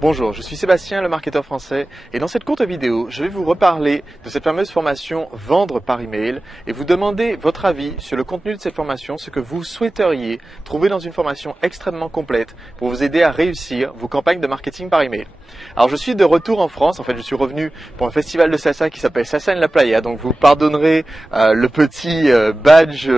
Bonjour, je suis Sébastien, le marketeur français, et dans cette courte vidéo, je vais vous reparler de cette fameuse formation Vendre par email et vous demander votre avis sur le contenu de cette formation, ce que vous souhaiteriez trouver dans une formation extrêmement complète pour vous aider à réussir vos campagnes de marketing par email. Alors je suis de retour en France, en fait je suis revenu pour un festival de salsa qui s'appelle Salsa en la Playa, donc vous pardonnerez le petit badge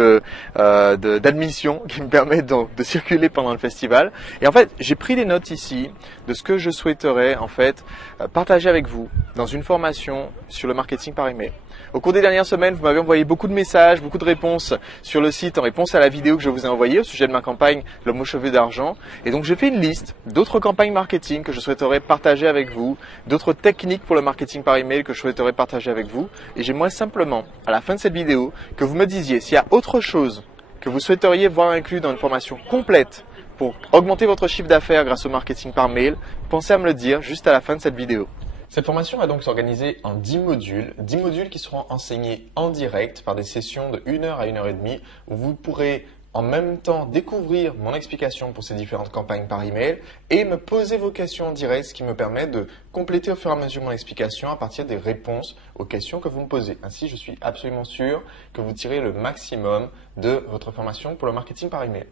d'admission qui me permet donc de circuler pendant le festival. Et en fait, j'ai pris des notes ici de ce que je souhaiterais en fait partager avec vous dans une formation sur le marketing par email. Au cours des dernières semaines, vous m'avez envoyé beaucoup de messages, beaucoup de réponses sur le site en réponse à la vidéo que je vous ai envoyée au sujet de ma campagne L'homme aux cheveux d'argent. Et donc j'ai fait une liste d'autres campagnes marketing que je souhaiterais partager avec vous, d'autres techniques pour le marketing par email que je souhaiterais partager avec vous. Et j'aimerais simplement, à la fin de cette vidéo, que vous me disiez s'il y a autre chose que vous souhaiteriez voir inclus dans une formation complète pour augmenter votre chiffre d'affaires grâce au marketing par mail. Pensez à me le dire juste à la fin de cette vidéo. Cette formation va donc s'organiser en 10 modules qui seront enseignés en direct par des sessions de 1 heure à 1 heure et demie où vous pourrez en même temps découvrir mon explication pour ces différentes campagnes par email et me poser vos questions en direct, ce qui me permet de compléter au fur et à mesure mon explication à partir des réponses aux questions que vous me posez. Ainsi, je suis absolument sûr que vous tirez le maximum de votre formation pour le marketing par email.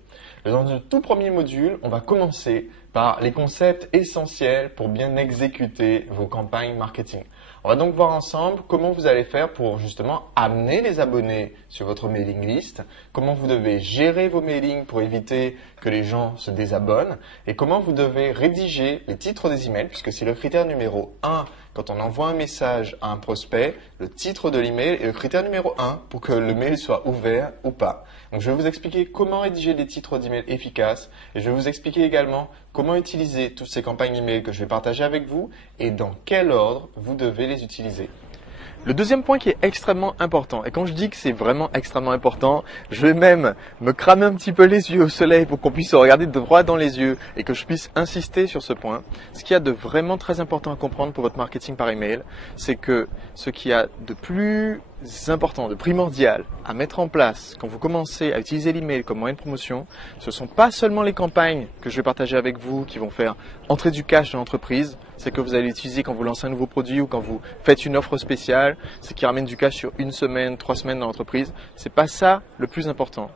Dans le tout premier module, on va commencer par les concepts essentiels pour bien exécuter vos campagnes marketing. On va donc voir ensemble comment vous allez faire pour justement amener les abonnés sur votre mailing list, comment vous devez gérer vos mailings pour éviter que les gens se désabonnent et comment vous devez rédiger les titres des emails puisque c'est le critère numéro 1 quand on envoie un message à un prospect, le titre de l'email est le critère numéro 1 pour que le mail soit ouvert ou pas. Donc je vais vous expliquer comment rédiger des titres d'email efficaces et je vais vous expliquer également comment utiliser toutes ces campagnes email que je vais partager avec vous et dans quel ordre vous devez les utiliser. Le deuxième point qui est extrêmement important, et quand je dis que c'est vraiment extrêmement important, je vais même me cramer un petit peu les yeux au soleil pour qu'on puisse se regarder droit dans les yeux et que je puisse insister sur ce point. Ce qu'il y a de vraiment très important à comprendre pour votre marketing par email, c'est que ce qu'il y a de plus important, de primordial à mettre en place quand vous commencez à utiliser l'email comme moyen de promotion, ce ne sont pas seulement les campagnes que je vais partager avec vous qui vont faire entrer du cash dans l'entreprise, c'est que vous allez utiliser quand vous lancez un nouveau produit ou quand vous faites une offre spéciale, c'est qui ramène du cash sur 1 semaine, 3 semaines dans l'entreprise. C'est pas ça le plus important.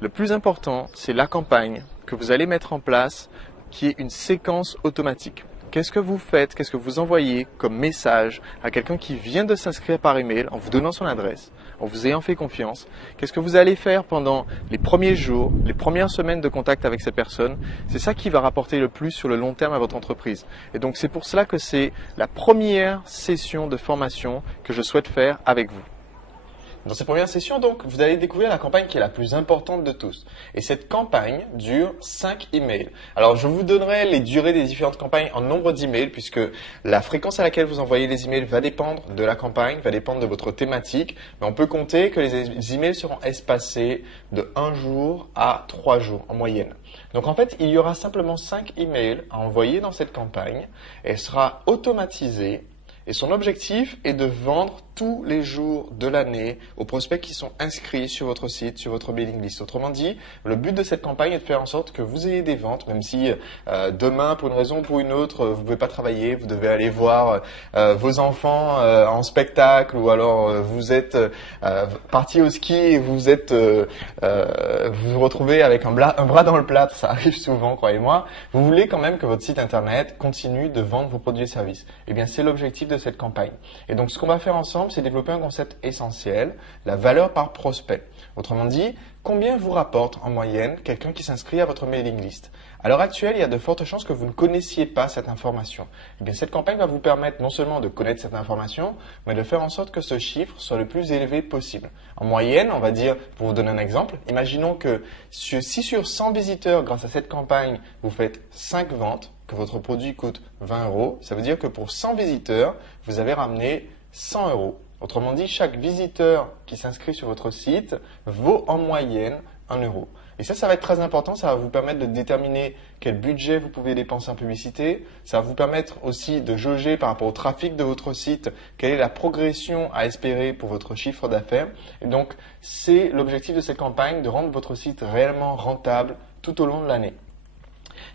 Le plus important, c'est la campagne que vous allez mettre en place qui est une séquence automatique. Qu'est-ce que vous faites, qu'est-ce que vous envoyez comme message à quelqu'un qui vient de s'inscrire par email en vous donnant son adresse, en vous ayant fait confiance? Qu'est-ce que vous allez faire pendant les premiers jours, les premières semaines de contact avec cette personne? C'est ça qui va rapporter le plus sur le long terme à votre entreprise. Et donc c'est pour cela que c'est la première session de formation que je souhaite faire avec vous. Dans cette première session, donc, vous allez découvrir la campagne qui est la plus importante de tous. Et cette campagne dure 5 emails. Alors, je vous donnerai les durées des différentes campagnes en nombre d'emails puisque la fréquence à laquelle vous envoyez les emails va dépendre de la campagne, va dépendre de votre thématique. Mais on peut compter que les emails seront espacés de 1 jour à 3 jours en moyenne. Donc, en fait, il y aura simplement 5 emails à envoyer dans cette campagne. Elle sera automatisée. Et son objectif est de vendre tous les jours de l'année aux prospects qui sont inscrits sur votre site, sur votre mailing list. Autrement dit, le but de cette campagne est de faire en sorte que vous ayez des ventes, même si demain, pour une raison ou pour une autre, vous ne pouvez pas travailler, vous devez aller voir vos enfants en spectacle ou alors vous êtes parti au ski et vous vous retrouvez avec un bras dans le plâtre, ça arrive souvent, croyez-moi. Vous voulez quand même que votre site internet continue de vendre vos produits et services. Eh bien, c'est l'objectif de cette campagne. Et donc, ce qu'on va faire ensemble, c'est développer un concept essentiel, la valeur par prospect. Autrement dit, combien vous rapporte en moyenne quelqu'un qui s'inscrit à votre mailing list? À l'heure actuelle, il y a de fortes chances que vous ne connaissiez pas cette information. Eh bien, cette campagne va vous permettre non seulement de connaître cette information, mais de faire en sorte que ce chiffre soit le plus élevé possible. En moyenne, on va dire, pour vous donner un exemple, imaginons que si sur 100 visiteurs, grâce à cette campagne, vous faites 5 ventes, que votre produit coûte 20 €, ça veut dire que pour 100 visiteurs, vous avez ramené 100 €. Autrement dit, chaque visiteur qui s'inscrit sur votre site vaut en moyenne 1 €. Et ça va être très important, ça va vous permettre de déterminer quel budget vous pouvez dépenser en publicité, ça va vous permettre aussi de jauger par rapport au trafic de votre site, quelle est la progression à espérer pour votre chiffre d'affaires. Et donc, c'est l'objectif de cette campagne, de rendre votre site réellement rentable tout au long de l'année.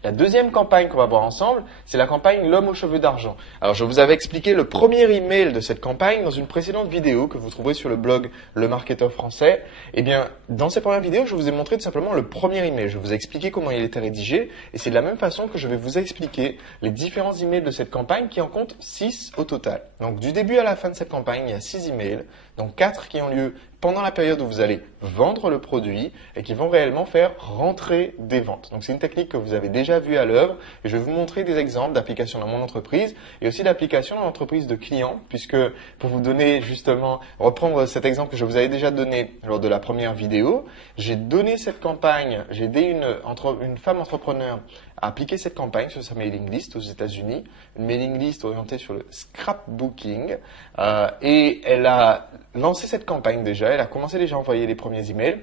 La deuxième campagne qu'on va voir ensemble, c'est la campagne L'homme aux cheveux d'argent. Alors, je vous avais expliqué le premier email de cette campagne dans une précédente vidéo que vous trouverez sur le blog Le Marketeur Français. Eh bien, dans cette première vidéo, je vous ai montré tout simplement le premier email. Je vous ai expliqué comment il était rédigé et c'est de la même façon que je vais vous expliquer les différents emails de cette campagne qui en comptent 6 au total. Donc, du début à la fin de cette campagne, il y a 6 emails, donc 4 qui ont lieu pendant la période où vous allez vendre le produit et qui vont réellement faire rentrer des ventes. Donc, c'est une technique que vous avez déjà vue à l'œuvre et je vais vous montrer des exemples d'applications dans mon entreprise et aussi d'applications dans l'entreprise de clients puisque pour vous donner justement, reprendre cet exemple que je vous avais déjà donné lors de la première vidéo, j'ai donné cette campagne, j'ai aidé une femme entrepreneur à appliquer cette campagne sur sa mailing list aux États-Unis, une mailing list orientée sur le scrapbooking et elle a lancé cette campagne déjà, elle a commencé déjà à envoyer les premiers emails.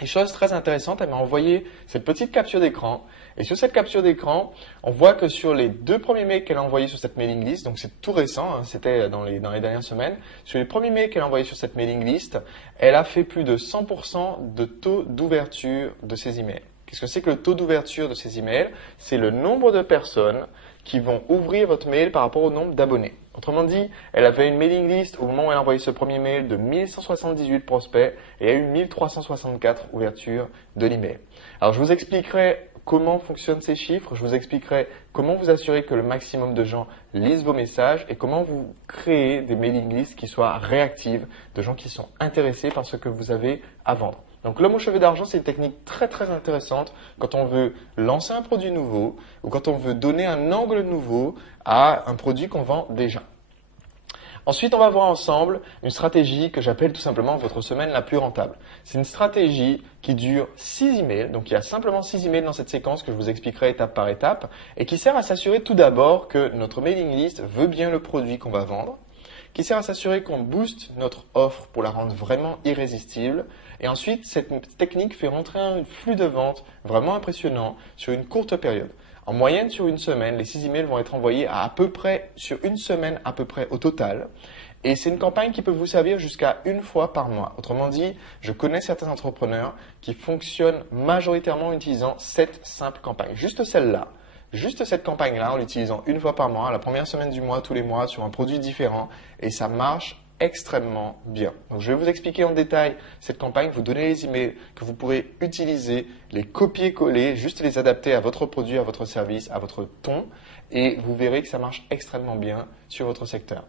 Et chose très intéressante, elle m'a envoyé cette petite capture d'écran. Et sur cette capture d'écran, on voit que sur les 2 premiers mails qu'elle a envoyés sur cette mailing list, donc c'est tout récent, hein, c'était dans les dernières semaines, sur les premiers mails qu'elle a envoyés sur cette mailing list, elle a fait plus de 100% de taux d'ouverture de ses emails. Qu'est-ce que c'est que le taux d'ouverture de ces emails? C'est le nombre de personnes qui vont ouvrir votre mail par rapport au nombre d'abonnés. Autrement dit, elle avait une mailing list au moment où elle a envoyé ce premier mail de 1178 prospects et il y a eu 1364 ouvertures de l'email. Alors, je vous expliquerai comment fonctionnent ces chiffres, je vous expliquerai comment vous assurer que le maximum de gens lisent vos messages et comment vous créez des mailing lists qui soient réactives, de gens qui sont intéressés par ce que vous avez à vendre. Donc, l'homme aux cheveux d'argent, c'est une technique très très intéressante quand on veut lancer un produit nouveau ou quand on veut donner un angle nouveau à un produit qu'on vend déjà. Ensuite, on va voir ensemble une stratégie que j'appelle tout simplement votre semaine la plus rentable. C'est une stratégie qui dure 6 emails, donc il y a simplement 6 emails dans cette séquence que je vous expliquerai étape par étape et qui sert à s'assurer tout d'abord que notre mailing list veut bien le produit qu'on va vendre, qui sert à s'assurer qu'on booste notre offre pour la rendre vraiment irrésistible. Et ensuite, cette technique fait rentrer un flux de vente vraiment impressionnant sur une courte période. En moyenne, sur une semaine, les 6 emails vont être envoyés à peu près, sur une semaine à peu près au total. Et c'est une campagne qui peut vous servir jusqu'à une fois par mois. Autrement dit, je connais certains entrepreneurs qui fonctionnent majoritairement en utilisant cette simple campagne. Juste celle-là. Juste cette campagne-là, en l'utilisant une fois par mois, la première semaine du mois, tous les mois, sur un produit différent. Et ça marche extrêmement bien. Donc, je vais vous expliquer en détail cette campagne, vous donner les emails que vous pourrez utiliser, les copier-coller, juste les adapter à votre produit, à votre service, à votre ton. Et vous verrez que ça marche extrêmement bien sur votre secteur.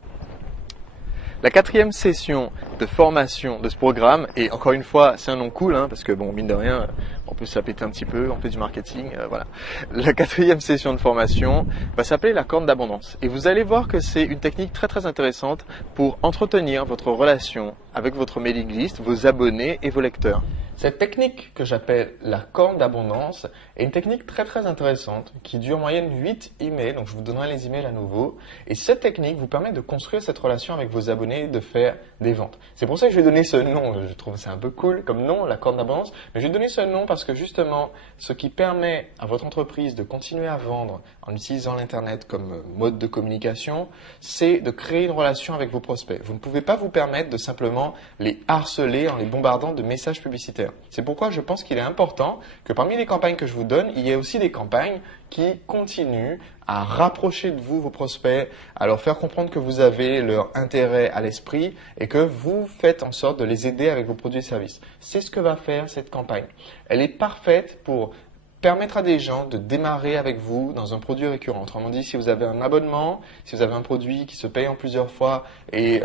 La 4e session de formation de ce programme, et encore une fois, c'est un nom cool, hein, parce que bon, mine de rien, on peut se la péter un petit peu, on fait du marketing, voilà. La 4e session de formation va s'appeler la corne d'abondance. Et vous allez voir que c'est une technique très très intéressante pour entretenir votre relation avec votre mailing list, vos abonnés et vos lecteurs. Cette technique que j'appelle la corne d'abondance est une technique très très intéressante qui dure en moyenne 8 emails, donc je vous donnerai les emails à nouveau. Et cette technique vous permet de construire cette relation avec vos abonnés et de faire des ventes. C'est pour ça que je vais donner ce nom, je trouve que c'est un peu cool comme nom, la corne d'abondance, mais je vais donner ce nom parce que justement, ce qui permet à votre entreprise de continuer à vendre en utilisant l'Internet comme mode de communication, c'est de créer une relation avec vos prospects. Vous ne pouvez pas vous permettre de simplement les harceler en les bombardant de messages publicitaires. C'est pourquoi je pense qu'il est important que parmi les campagnes que je vous donne, il y ait aussi des campagnes qui continuent à rapprocher de vous vos prospects, à leur faire comprendre que vous avez leur intérêt à l'esprit et que vous faites en sorte de les aider avec vos produits et services. C'est ce que va faire cette campagne. Elle est parfaite pour permettre à des gens de démarrer avec vous dans un produit récurrent. Autrement dit, si vous avez un abonnement, si vous avez un produit qui se paye en plusieurs fois et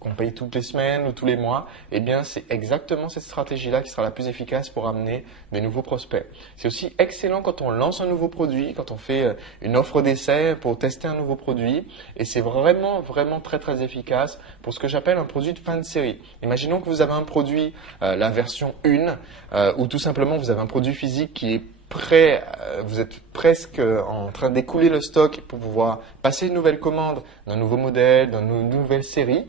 qu'on paye toutes les semaines ou tous les mois, eh bien, c'est exactement cette stratégie-là qui sera la plus efficace pour amener des nouveaux prospects. C'est aussi excellent quand on lance un nouveau produit, quand on fait une offre d'essai pour tester un nouveau produit et c'est vraiment, vraiment très, très efficace pour ce que j'appelle un produit de fin de série. Imaginons que vous avez un produit, la version 1 ou tout simplement vous avez un produit physique qui est prêt, vous êtes presque en train d'écouler le stock pour pouvoir passer une nouvelle commande d'un nouveau modèle, d'une nouvelle série,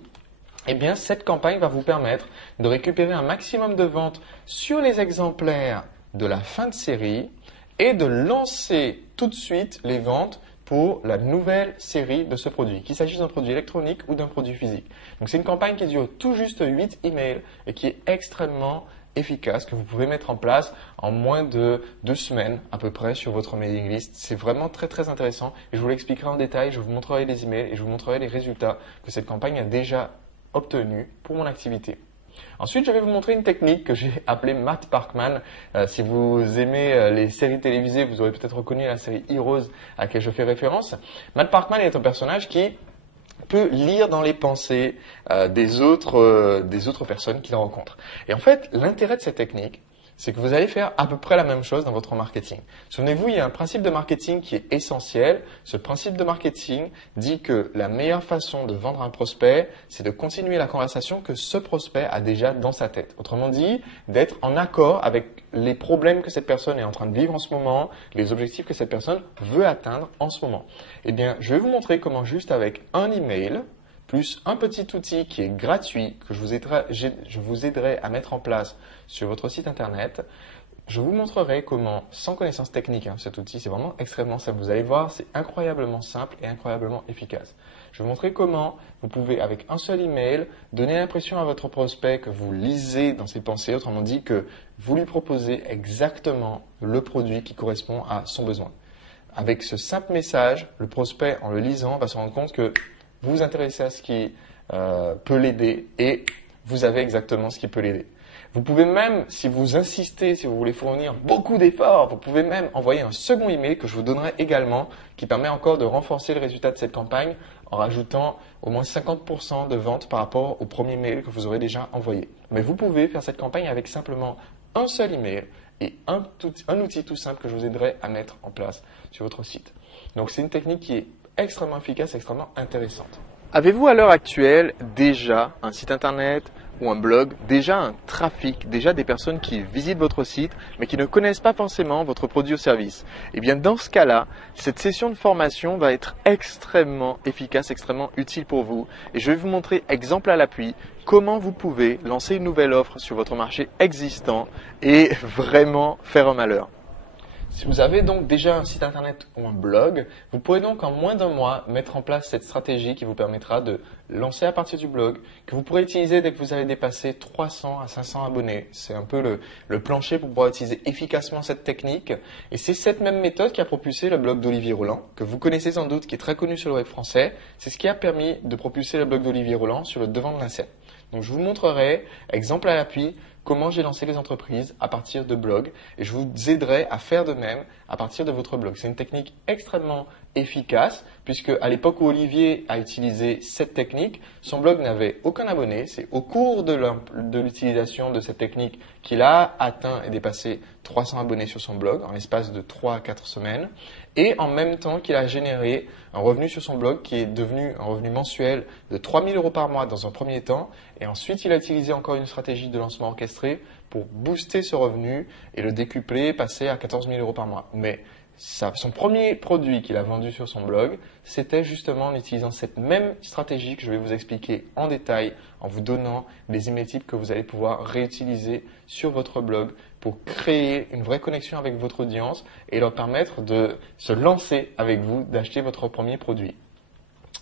eh bien cette campagne va vous permettre de récupérer un maximum de ventes sur les exemplaires de la fin de série et de lancer tout de suite les ventes pour la nouvelle série de ce produit, qu'il s'agisse d'un produit électronique ou d'un produit physique. Donc c'est une campagne qui dure tout juste 8 emails et qui est extrêmement efficace que vous pouvez mettre en place en moins de 2 semaines à peu près sur votre mailing list. C'est vraiment très très intéressant et je vous l'expliquerai en détail, je vous montrerai les emails et je vous montrerai les résultats que cette campagne a déjà obtenus pour mon activité. Ensuite, je vais vous montrer une technique que j'ai appelée Matt Parkman. Si vous aimez les séries télévisées, vous aurez peut-être reconnu la série Heroes à laquelle je fais référence. Matt Parkman est un personnage qui peut lire dans les pensées des autres personnes qu'il rencontre. Et en fait, l'intérêt de cette technique, c'est que vous allez faire à peu près la même chose dans votre marketing. Souvenez-vous, il y a un principe de marketing qui est essentiel. Ce principe de marketing dit que la meilleure façon de vendre un prospect, c'est de continuer la conversation que ce prospect a déjà dans sa tête. Autrement dit, d'être en accord avec les problèmes que cette personne est en train de vivre en ce moment, les objectifs que cette personne veut atteindre en ce moment. Eh bien, je vais vous montrer comment juste avec un email, plus un petit outil qui est gratuit, que je vous aiderai à mettre en place sur votre site internet. Je vous montrerai comment, sans connaissance technique, cet outil, c'est vraiment extrêmement simple. Vous allez voir, c'est incroyablement simple et incroyablement efficace. Je vais vous montrer comment vous pouvez, avec un seul email, donner l'impression à votre prospect que vous lisez dans ses pensées, autrement dit que vous lui proposez exactement le produit qui correspond à son besoin. Avec ce simple message, le prospect, en le lisant, va se rendre compte que vous vous intéressez à ce qui peut l'aider et vous avez exactement ce qui peut l'aider. Vous pouvez même, si vous insistez, si vous voulez fournir beaucoup d'efforts, vous pouvez même envoyer un second email que je vous donnerai également qui permet encore de renforcer le résultat de cette campagne en rajoutant au moins 50% de ventes par rapport au premier mail que vous aurez déjà envoyé. Mais vous pouvez faire cette campagne avec simplement un seul email et un outil tout simple que je vous aiderai à mettre en place sur votre site. Donc c'est une technique qui est extrêmement efficace, extrêmement intéressante. Avez-vous à l'heure actuelle déjà un site internet ou un blog, déjà un trafic, déjà des personnes qui visitent votre site mais qui ne connaissent pas forcément votre produit ou service? Eh bien dans ce cas-là, cette session de formation va être extrêmement efficace, extrêmement utile pour vous et je vais vous montrer exemple à l'appui comment vous pouvez lancer une nouvelle offre sur votre marché existant et vraiment faire un malheur. Si vous avez donc déjà un site internet ou un blog, vous pourrez donc en moins d'un mois mettre en place cette stratégie qui vous permettra de lancer à partir du blog, que vous pourrez utiliser dès que vous allez dépasser 300 à 500 abonnés. C'est un peu le plancher pour pouvoir utiliser efficacement cette technique. Et c'est cette même méthode qui a propulsé le blog d'Olivier Roland, que vous connaissez sans doute, qui est très connu sur le web français. C'est ce qui a permis de propulser le blog d'Olivier Roland sur le devant de la scène. Donc je vous montrerai, exemple à l'appui, comment j'ai lancé les entreprises à partir de blogs et je vous aiderai à faire de même à partir de votre blog. C'est une technique extrêmement efficace puisque à l'époque où Olivier a utilisé cette technique, son blog n'avait aucun abonné. C'est au cours de l'utilisation de cette technique qu'il a atteint et dépassé 300 abonnés sur son blog en l'espace de 3 à 4 semaines et en même temps qu'il a généré un revenu sur son blog qui est devenu un revenu mensuel de 3 000 € par mois dans un premier temps et ensuite il a utilisé encore une stratégie de lancement orchestré pour booster ce revenu et le décupler, passer à 14 000 € par mois. Mais son premier produit qu'il a vendu sur son blog, c'était justement en utilisant cette même stratégie que je vais vous expliquer en détail en vous donnant des email types que vous allez pouvoir réutiliser sur votre blog pour créer une vraie connexion avec votre audience et leur permettre de se lancer avec vous, d'acheter votre premier produit.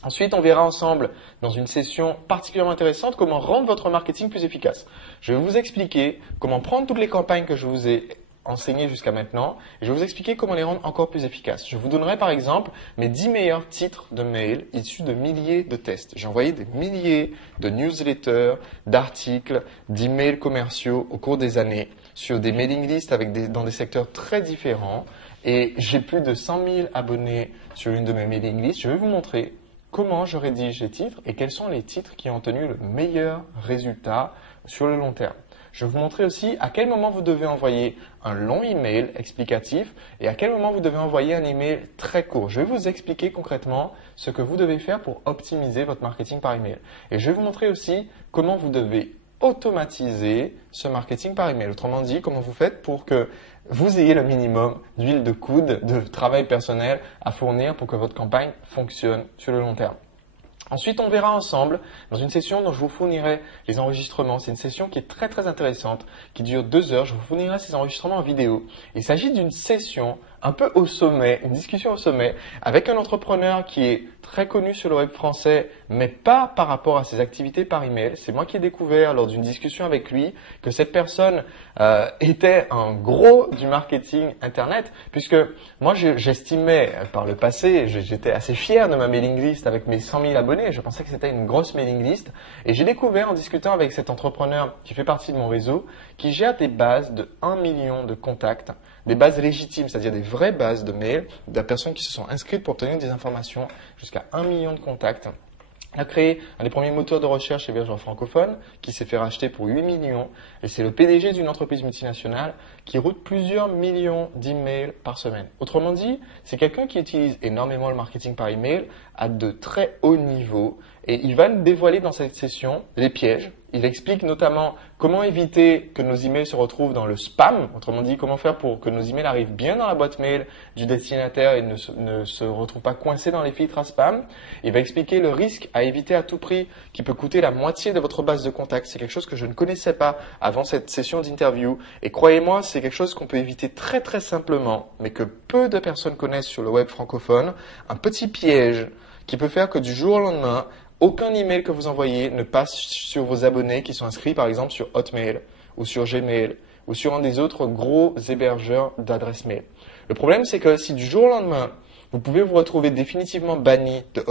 Ensuite, on verra ensemble dans une session particulièrement intéressante comment rendre votre marketing plus efficace. Je vais vous expliquer comment prendre toutes les campagnes que je vous ai enseignées jusqu'à maintenant et je vais vous expliquer comment les rendre encore plus efficaces. Je vous donnerai par exemple mes 10 meilleurs titres de mails issus de milliers de tests. J'ai envoyé des milliers de newsletters, d'articles, d'emails commerciaux au cours des années sur des mailing lists dans des secteurs très différents et j'ai plus de 100 000 abonnés sur une de mes mailing lists. Je vais vous montrer comment je rédige les titres et quels sont les titres qui ont obtenu le meilleur résultat sur le long terme. Je vais vous montrer aussi à quel moment vous devez envoyer un long email explicatif et à quel moment vous devez envoyer un email très court. Je vais vous expliquer concrètement ce que vous devez faire pour optimiser votre marketing par email. Et je vais vous montrer aussi comment vous devez automatiser ce marketing par email. Autrement dit, comment vous faites pour que vous ayez le minimum d'huile de coude, de travail personnel à fournir pour que votre campagne fonctionne sur le long terme. Ensuite, on verra ensemble dans une session dont je vous fournirai les enregistrements. C'est une session qui est très très intéressante, qui dure 2 heures. Je vous fournirai ces enregistrements en vidéo. Il s'agit d'une session un peu au sommet, une discussion au sommet avec un entrepreneur qui est très connu sur le web français, mais pas par rapport à ses activités par email. C'est moi qui ai découvert lors d'une discussion avec lui que cette personne était un gros du marketing internet, puisque moi j'estimais par le passé, j'étais assez fier de ma mailing list avec mes 100 000 abonnés. Je pensais que c'était une grosse mailing list, et j'ai découvert en discutant avec cet entrepreneur qui fait partie de mon réseau, qui gère des bases de 1 million de contacts, des bases légitimes, c'est-à-dire des vraies bases de mails de personnes qui se sont inscrites pour obtenir des informations, jusqu'à 1 million de contacts. Il a créé un des premiers moteurs de recherche hébergeurs francophones qui s'est fait racheter pour 8 millions, et c'est le PDG d'une entreprise multinationale qui route plusieurs millions d'emails par semaine. Autrement dit, c'est quelqu'un qui utilise énormément le marketing par email à de très haut niveau, et il va nous dévoiler dans cette session les pièges. Il explique notamment comment éviter que nos emails se retrouvent dans le spam, autrement dit comment faire pour que nos emails arrivent bien dans la boîte mail du destinataire et ne se retrouvent pas coincés dans les filtres à spam. Il va expliquer le risque à éviter à tout prix qui peut coûter la moitié de votre base de contacts. C'est quelque chose que je ne connaissais pas avant cette session d'interview, et croyez-moi, c'est quelque chose qu'on peut éviter très très simplement, mais que peu de personnes connaissent sur le web francophone. Un petit piège qui peut faire que du jour au lendemain, aucun email que vous envoyez ne passe sur vos abonnés qui sont inscrits par exemple sur Hotmail ou sur Gmail ou sur un des autres gros hébergeurs d'adresses mail. Le problème, c'est que si du jour au lendemain, vous pouvez vous retrouver définitivement banni de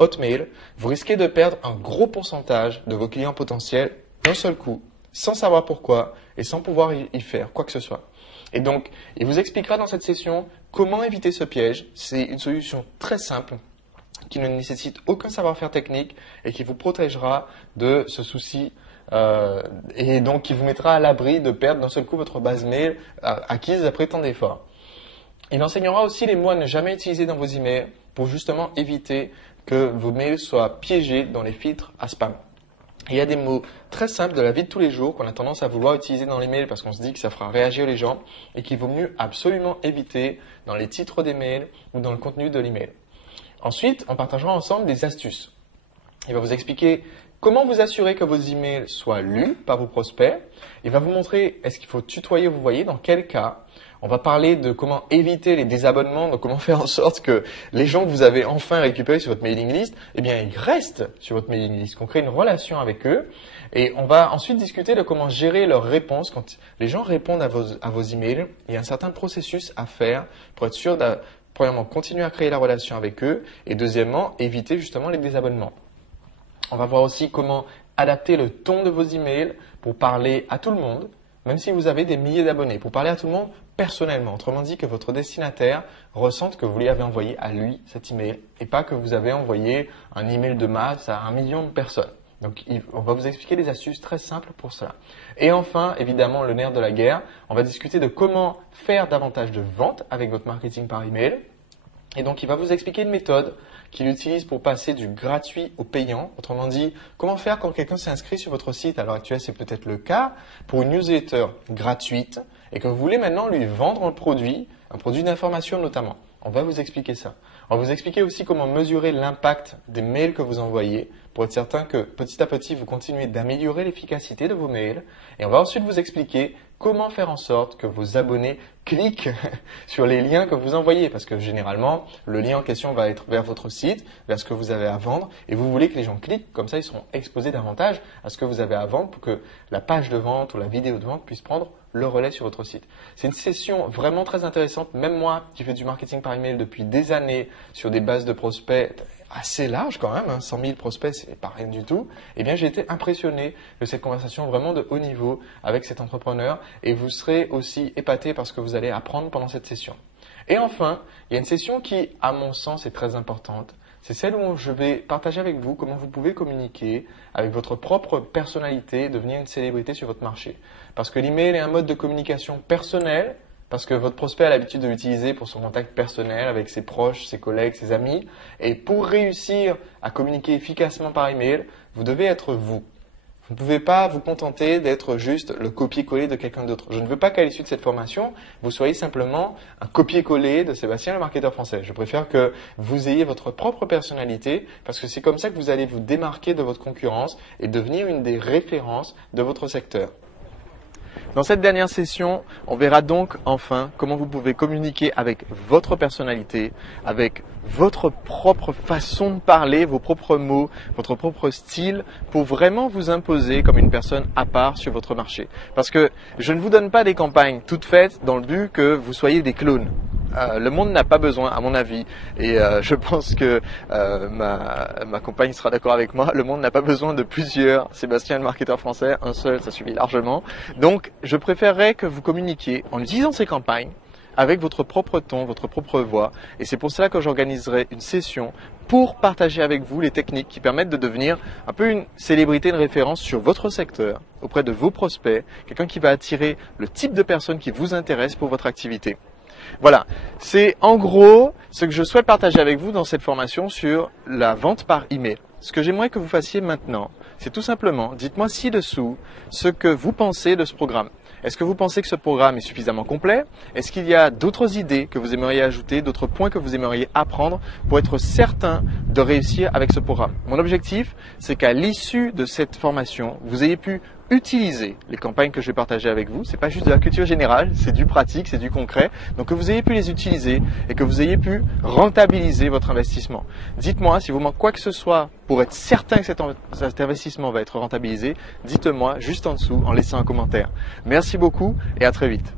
Hotmail, vous risquez de perdre un gros pourcentage de vos clients potentiels d'un seul coup, sans savoir pourquoi et sans pouvoir y faire quoi que ce soit. Et donc, il vous expliquera dans cette session comment éviter ce piège. C'est une solution très simple qui ne nécessite aucun savoir-faire technique et qui vous protégera de ce souci et donc qui vous mettra à l'abri de perdre d'un seul coup votre base mail acquise après tant d'efforts. Il enseignera aussi les mots à ne jamais utiliser dans vos emails pour justement éviter que vos mails soient piégés dans les filtres à spam. Il y a des mots très simples de la vie de tous les jours qu'on a tendance à vouloir utiliser dans les mails parce qu'on se dit que ça fera réagir les gens et qu'il vaut mieux absolument éviter dans les titres des mails ou dans le contenu de l'email. Ensuite, on partagera ensemble des astuces. Il va vous expliquer comment vous assurer que vos emails soient lus par vos prospects. Il va vous montrer est-ce qu'il faut tutoyer, vous voyez, dans quel cas. On va parler de comment éviter les désabonnements, donc comment faire en sorte que les gens que vous avez enfin récupérés sur votre mailing list, eh bien, ils restent sur votre mailing list, qu'on crée une relation avec eux. Et on va ensuite discuter de comment gérer leurs réponses. Quand les gens répondent à vos emails, il y a un certain processus à faire pour être sûr premièrement, continuer à créer la relation avec eux et deuxièmement, éviter justement les désabonnements. On va voir aussi comment adapter le ton de vos emails pour parler à tout le monde, même si vous avez des milliers d'abonnés, pour parler à tout le monde personnellement. Autrement dit, que votre destinataire ressente que vous lui avez envoyé à lui cet email et pas que vous avez envoyé un email de masse à 1 million de personnes. Donc, on va vous expliquer des astuces très simples pour cela. Et enfin, évidemment, le nerf de la guerre, on va discuter de comment faire davantage de ventes avec votre marketing par email. Et donc, il va vous expliquer une méthode qu'il utilise pour passer du gratuit au payant. Autrement dit, comment faire quand quelqu'un s'inscrit sur votre site. À l'heure actuelle, c'est peut-être le cas pour une newsletter gratuite et que vous voulez maintenant lui vendre un produit d'information notamment. On va vous expliquer ça. On va vous expliquer aussi comment mesurer l'impact des mails que vous envoyez pour être certain que petit à petit, vous continuez d'améliorer l'efficacité de vos mails. Et on va ensuite vous expliquer comment faire en sorte que vos abonnés cliquent sur les liens que vous envoyez. Parce que généralement, le lien en question va être vers votre site, vers ce que vous avez à vendre. Et vous voulez que les gens cliquent, comme ça ils seront exposés davantage à ce que vous avez à vendre pour que la page de vente ou la vidéo de vente puisse prendre le relais sur votre site. C'est une session vraiment très intéressante. Même moi, qui fais du marketing par email depuis des années sur des bases de prospects assez larges quand même, 100 000 prospects, c'est pas rien du tout. Eh bien, j'ai été impressionné de cette conversation vraiment de haut niveau avec cet entrepreneur et vous serez aussi épaté par ce que vous allez apprendre pendant cette session. Et enfin, il y a une session qui, à mon sens, est très importante. C'est celle où je vais partager avec vous comment vous pouvez communiquer avec votre propre personnalité et devenir une célébrité sur votre marché. Parce que l'email est un mode de communication personnel, parce que votre prospect a l'habitude de l'utiliser pour son contact personnel avec ses proches, ses collègues, ses amis. Et pour réussir à communiquer efficacement par email, vous devez être vous. Vous ne pouvez pas vous contenter d'être juste le copier-coller de quelqu'un d'autre. Je ne veux pas qu'à l'issue de cette formation, vous soyez simplement un copier-coller de Sébastien le marketeur français. Je préfère que vous ayez votre propre personnalité parce que c'est comme ça que vous allez vous démarquer de votre concurrence et devenir une des références de votre secteur. Dans cette dernière session, on verra donc enfin comment vous pouvez communiquer avec votre personnalité, avec votre propre façon de parler, vos propres mots, votre propre style pour vraiment vous imposer comme une personne à part sur votre marché. Parce que je ne vous donne pas des campagnes toutes faites dans le but que vous soyez des clones. Le monde n'a pas besoin, à mon avis, et je pense que ma compagne sera d'accord avec moi, le monde n'a pas besoin de plusieurs Sébastien le marketeur français, un seul ça suffit largement. Donc je préférerais que vous communiquiez en utilisant ces campagnes avec votre propre ton, votre propre voix, et c'est pour cela que j'organiserai une session pour partager avec vous les techniques qui permettent de devenir un peu une célébrité de référence sur votre secteur, auprès de vos prospects, quelqu'un qui va attirer le type de personne qui vous intéresse pour votre activité. Voilà, c'est en gros ce que je souhaite partager avec vous dans cette formation sur la vente par email. Ce que j'aimerais que vous fassiez maintenant, c'est tout simplement, dites-moi ci-dessous ce que vous pensez de ce programme. Est-ce que vous pensez que ce programme est suffisamment complet? Est-ce qu'il y a d'autres idées que vous aimeriez ajouter, d'autres points que vous aimeriez apprendre pour être certain de réussir avec ce programme? Mon objectif, c'est qu'à l'issue de cette formation, vous ayez pu utiliser les campagnes que je vais partager avec vous. C'est pas juste de la culture générale, c'est du pratique, c'est du concret. Donc que vous ayez pu les utiliser et que vous ayez pu rentabiliser votre investissement. Dites-moi si vous manque quoi que ce soit pour être certain que cet investissement va être rentabilisé. Dites-moi juste en dessous en laissant un commentaire. Merci beaucoup et à très vite.